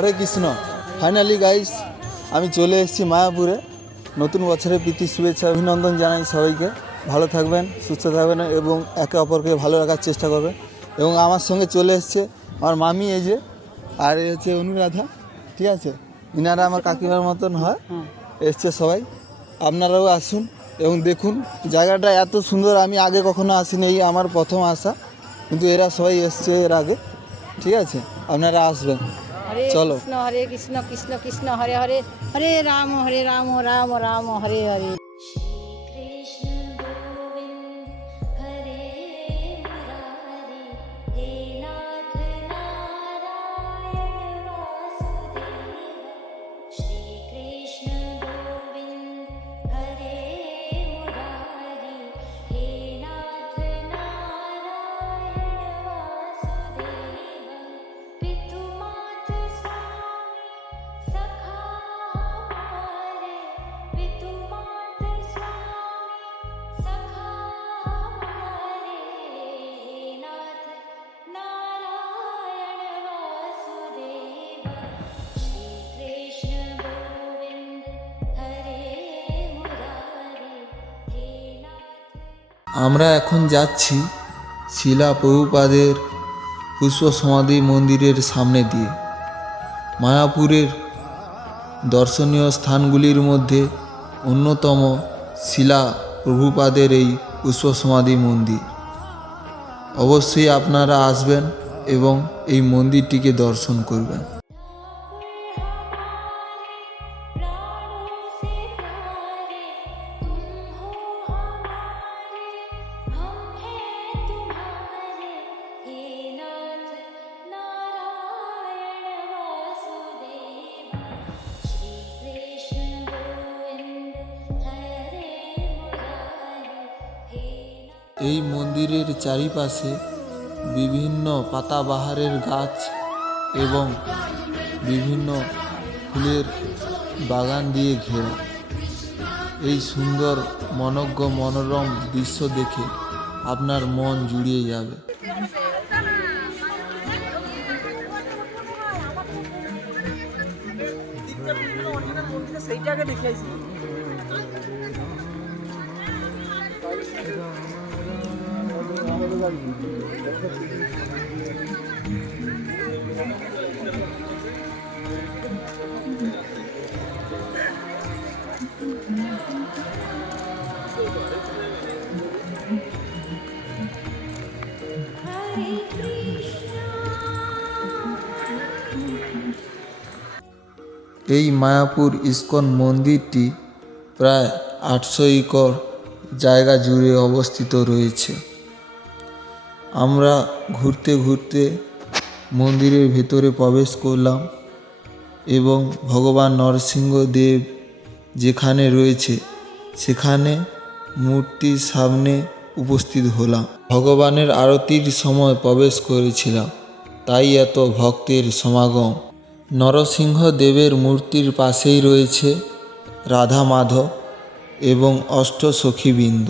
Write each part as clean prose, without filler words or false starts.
হরে Krishna. Finally guys আমি চলে এসেছি মায়াপুরে। নতুন বছরের প্রীতি শুভেচ্ছা অভিনন্দন জানাই সবাইকে। ভালো থাকবেন, সুস্থ থাকবেন এবং একে অপরকে ভালো রাখার চেষ্টা করবেন। এবং আমার সঙ্গে চলে এসছে আমার মামি, এই যে, আর এই হচ্ছে অনুরাধা, ঠিক আছে? ইনারা আমার কাকিমার মতন হয়। এসছে সবাই, আপনারাও আসুন এবং দেখুন জায়গাটা এত সুন্দর। আমি আগে কখনো আসিনি, এই আমার প্রথম আসা, কিন্তু এরা সবাই এসছে এর আগে, ঠিক আছে? আপনারা আসবেন। হরে চলো। কৃষ্ণ হরে কৃষ্ণ কৃষ্ণ কৃষ্ণ হরে হরে, হরে রাম রাম রাম হরে হরে। আমরা এখন যাচ্ছি শিলা প্রভুপাদের পুষ্প সমাধি মন্দিরের সামনে দিয়ে। মায়াপুরের দর্শনীয় স্থানগুলির মধ্যে অন্যতম শিলা প্রভুপাদের এই পুষ্প সমাধি মন্দির। অবশ্যই আপনারা আসবেন এবং এই মন্দিরটিকে দর্শন করবেন। এই মন্দিরের চারিপাশে বিভিন্ন পাতাবাহারের গাছ এবং বিভিন্ন ফুলের বাগান দিয়ে ঘেরা। এই সুন্দর মনোজ্ঞ মনোরম দৃশ্য দেখে আপনার মন জুড়িয়ে যাবে। সেইটাকে দেখাইছি। এই মায়াপুর ইস্কন মন্দিরটি প্রায় 800 একর জায়গা জুড়ে অবস্থিত রয়েছে। আমরা ঘুরতে ঘুরতে মন্দিরের ভেতরে প্রবেশ করলাম এবং ভগবান নরসিংহদেব যেখানে রয়েছে সেখানে মূর্তির সামনে উপস্থিত হলাম। ভগবানের আরতির সময় প্রবেশ করেছিলাম, তাই এত ভক্তের সমাগম। নরসিংহদেবের মূর্তির পাশেই রয়েছে রাধা মাধব এবং অষ্টসখীবৃন্দ।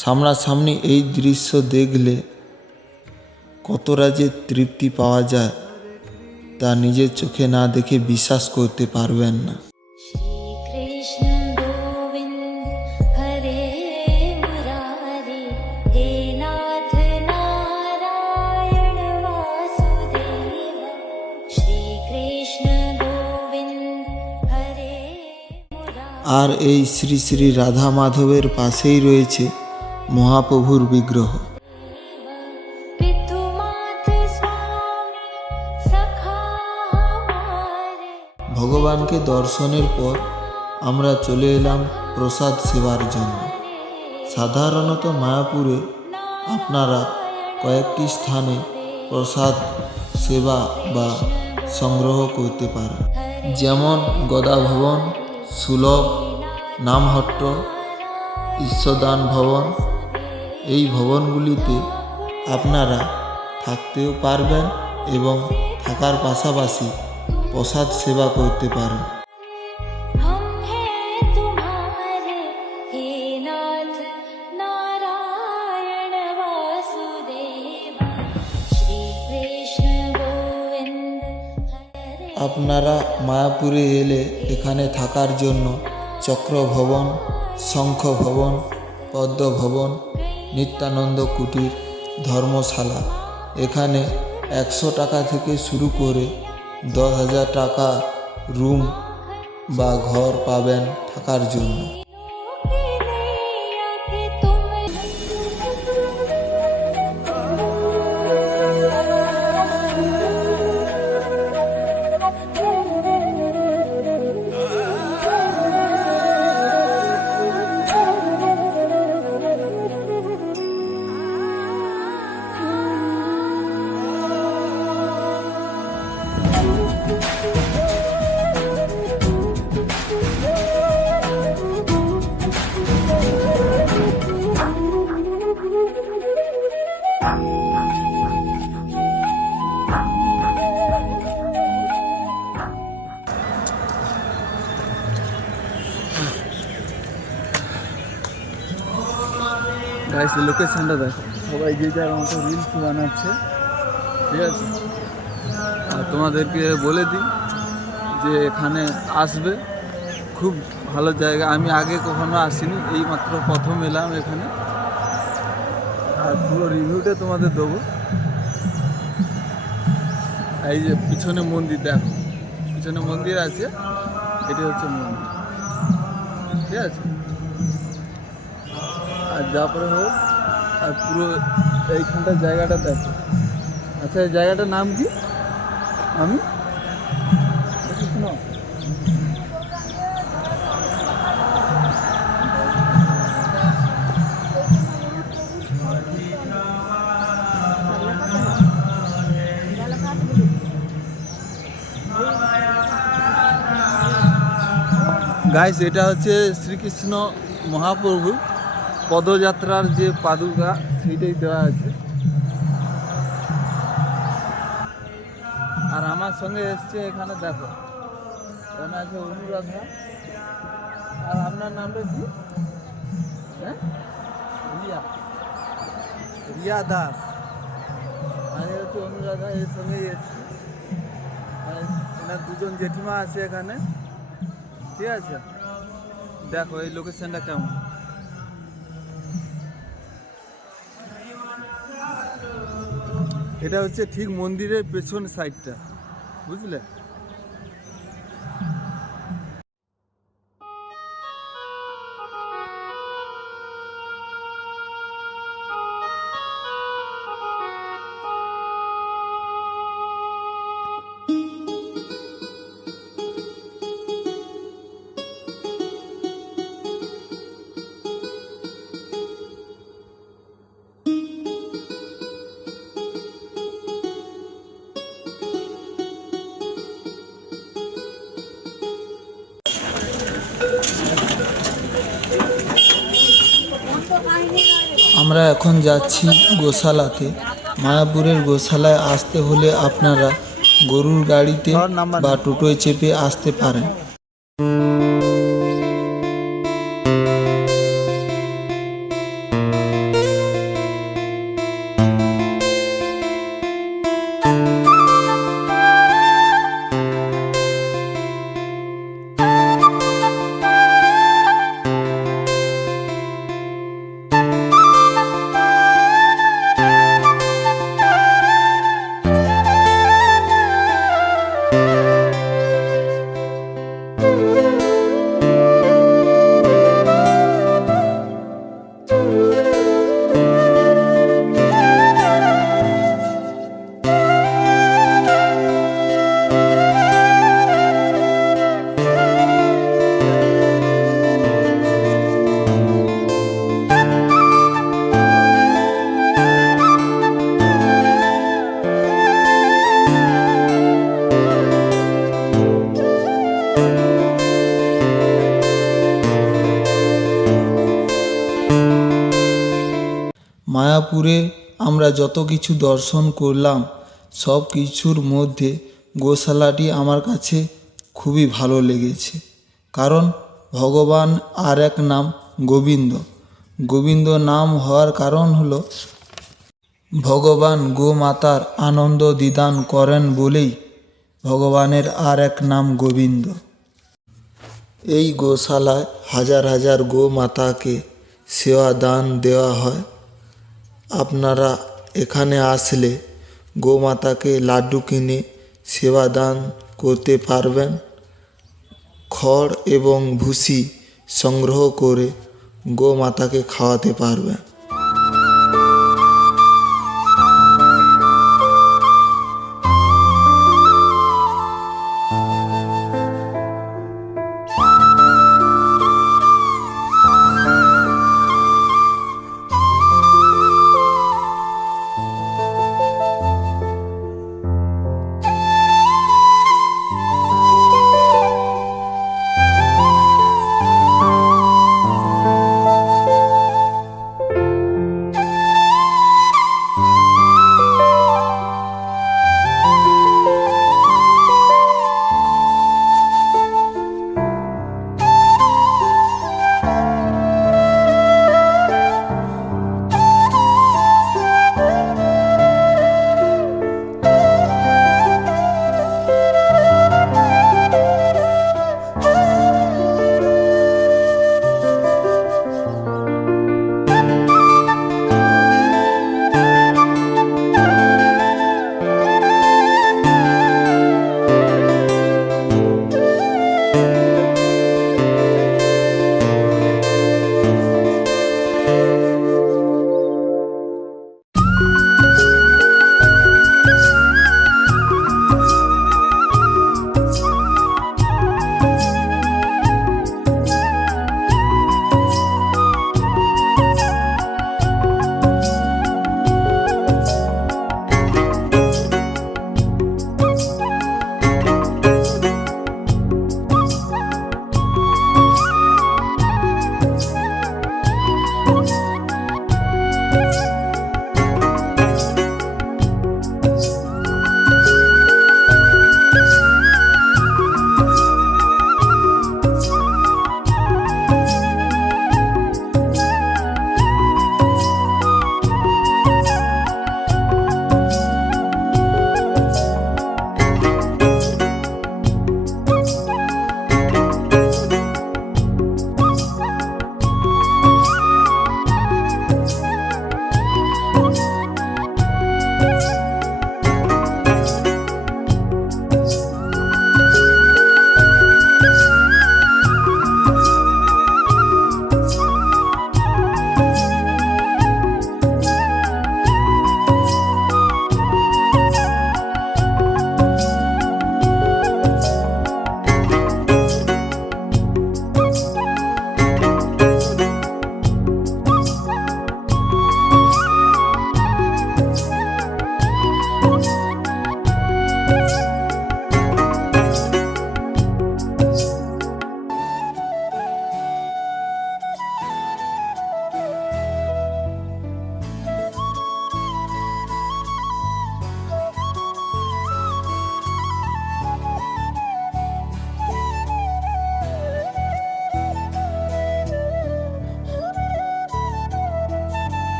সামনাসামনি এই দৃশ্য দেখলে কতটা যে তৃপ্তি পাওয়া যায় তা নিজের চোখে না দেখে বিশ্বাস করতে পারবেন না। আর এই শ্রী শ্রী রাধা মাধবের পাশেই রয়েছে মহাপ্রভুর বিগ্রহ। ভগবানকে দর্শনের পর আমরা চলে এলাম প্রসাদ সেবার জন্য। সাধারণত মায়াপুরে আপনারা কয়েকটি স্থানে প্রসাদ সেবা বা সংগ্রহ করতে পারেন, যেমন গদা ভবন, সুলভ, নামহট্ট, ঈশ্বরদান ভবন। এই ভবনগুলিতে আপনারা থাকতেও পারবেন এবং থাকার পাশাপাশি প্রসাদ সেবা করতে পারেন। আপনারা মায়াপুরে এলে এখানে থাকার জন্য চক্র ভবন, শঙ্খ ভবন, পদ্ম ভবন, নিত্যানন্দ কুটির, ধর্মশালা, এখানে 100 টাকা থেকে শুরু করে 10,000 টাকা রুম বা ঘর পাবেন থাকার জন্য। গাইস লোকেশনটা দেখো, সবাই যে যার মতো রিলস বানাচ্ছে, ঠিক আছে। আর তোমাদেরকে বলে দিই যে এখানে আসবে, খুব ভালো জায়গা। আমি আগে কখনো আসিনি, এইমাত্র প্রথম এলাম এখানে। আর পুরো রিভিউটা তোমাদের দেবো। এই যে পিছনে মন্দির দেখো, পিছনে মন্দির আছে, এটি হচ্ছে মন্দির, ঠিক আছে। আর যারপরে হোক, আর পুরো এইখানটার জায়গাটা দেখো। আচ্ছা, এই জায়গাটার নাম কি? আমি শোনো, গাইস এটা হচ্ছে শ্রীকৃষ্ণ মহাপ্রভু পদযাত্রার যে পাদুকা, সেইটাই দেওয়া আছে। আর আমার সঙ্গে এসছে এখানে দেখো, এখানে আছে অনুরাধা। আর আপনার নামটা কি? হ্যাঁ, রিয়া, রিয়া দাস। আর এ হচ্ছে অনুরাধা, এর সঙ্গেই এসছে। আর এনার দুজন জেঠিমা আছে এখানে, ঠিক আছে। দেখো এই লোকেশনটা কেমন। এটা হচ্ছে ঠিক মন্দিরের পেছন সাইডটা, বুঝলে। আমরা এখন যাচ্ছি গোশালাতে। মায়াপুরের গোশালায় আসতে হলে আপনারা গরুর গাড়িতে বা টোটোয় চেপে আসতে পারেন। মায়াপুরে আমরা যত কিছু দর্শন করলাম, সব কিছুর মধ্যে গোশালাটি আমার কাছে খুবই ভালো লেগেছে। কারণ ভগবান আর এক নাম গোবিন্দ। গোবিন্দ নাম হওয়ার কারণ হলো ভগবান গোমাতার আনন্দ দিদান করেন বলেই ভগবানের আর এক নাম গোবিন্দ। এই গোশালায় হাজার হাজার গোমাতাকে সেবা দান দেওয়া হয়। আপনারা এখানে আসলে গোমাতাকে লাড্ডু কিনে সেবা দান করতে পারবেন। খড় এবং ভুসি সংগ্রহ করে গোমাতাকে খাওয়াতে পারবেন।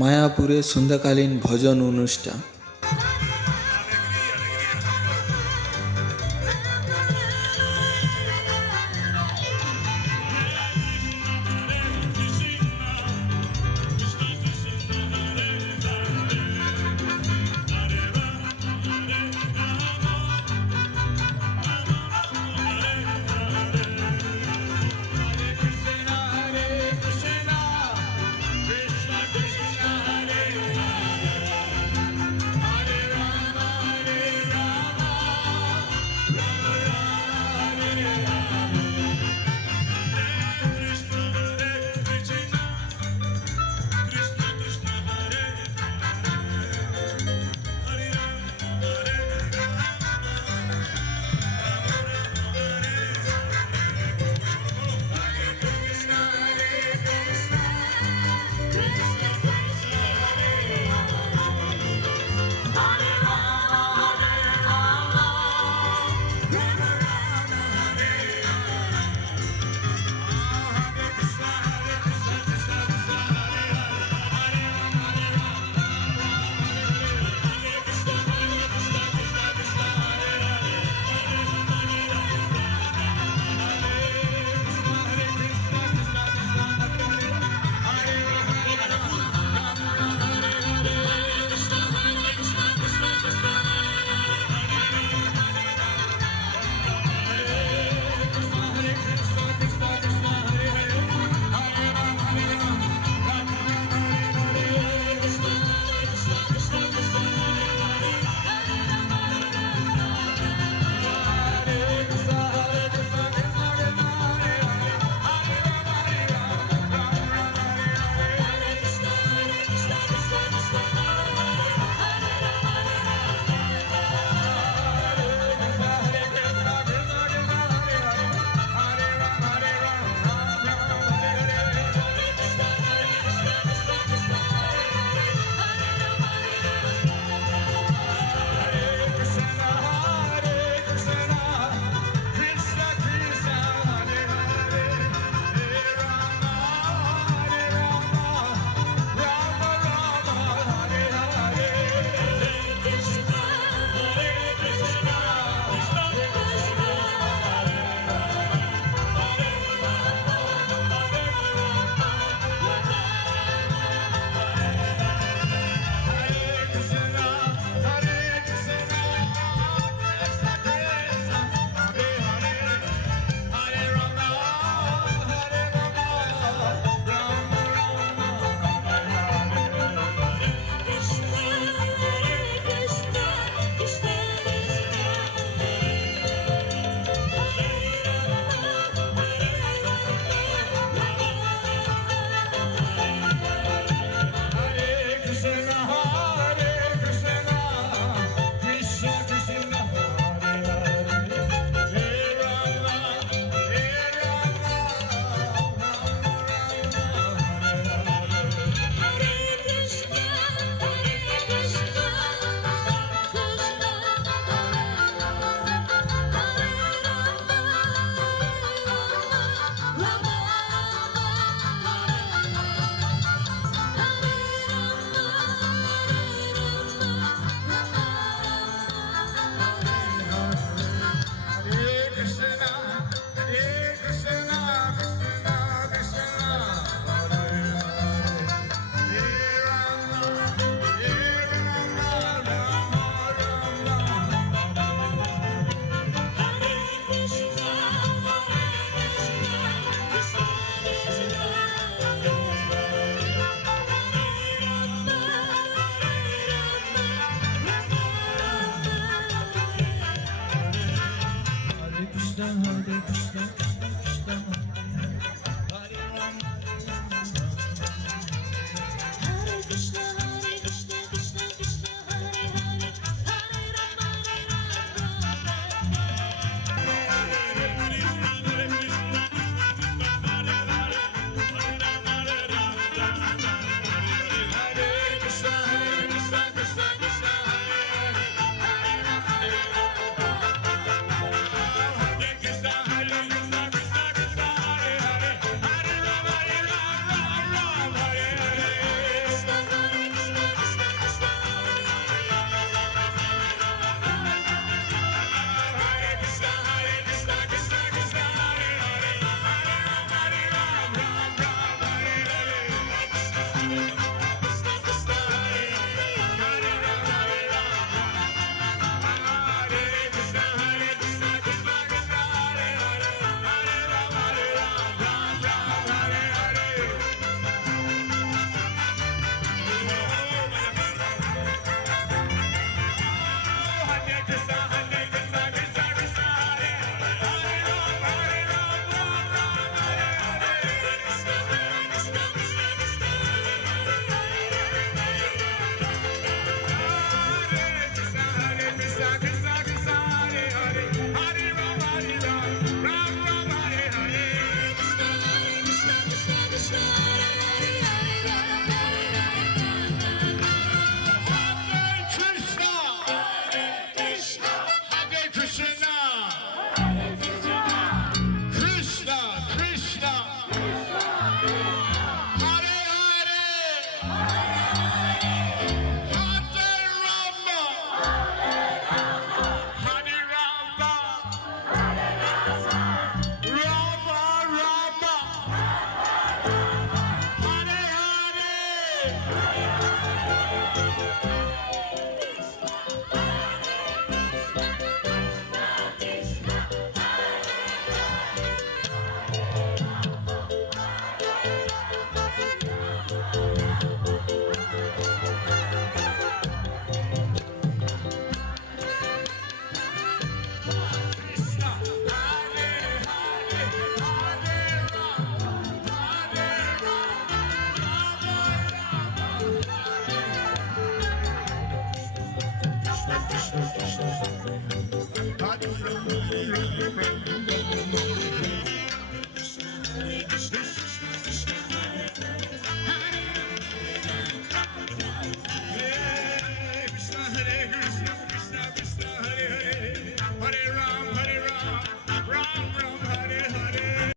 মায়াপুরে সন্ধ্যাকালীন ভজন অনুষ্ঠান।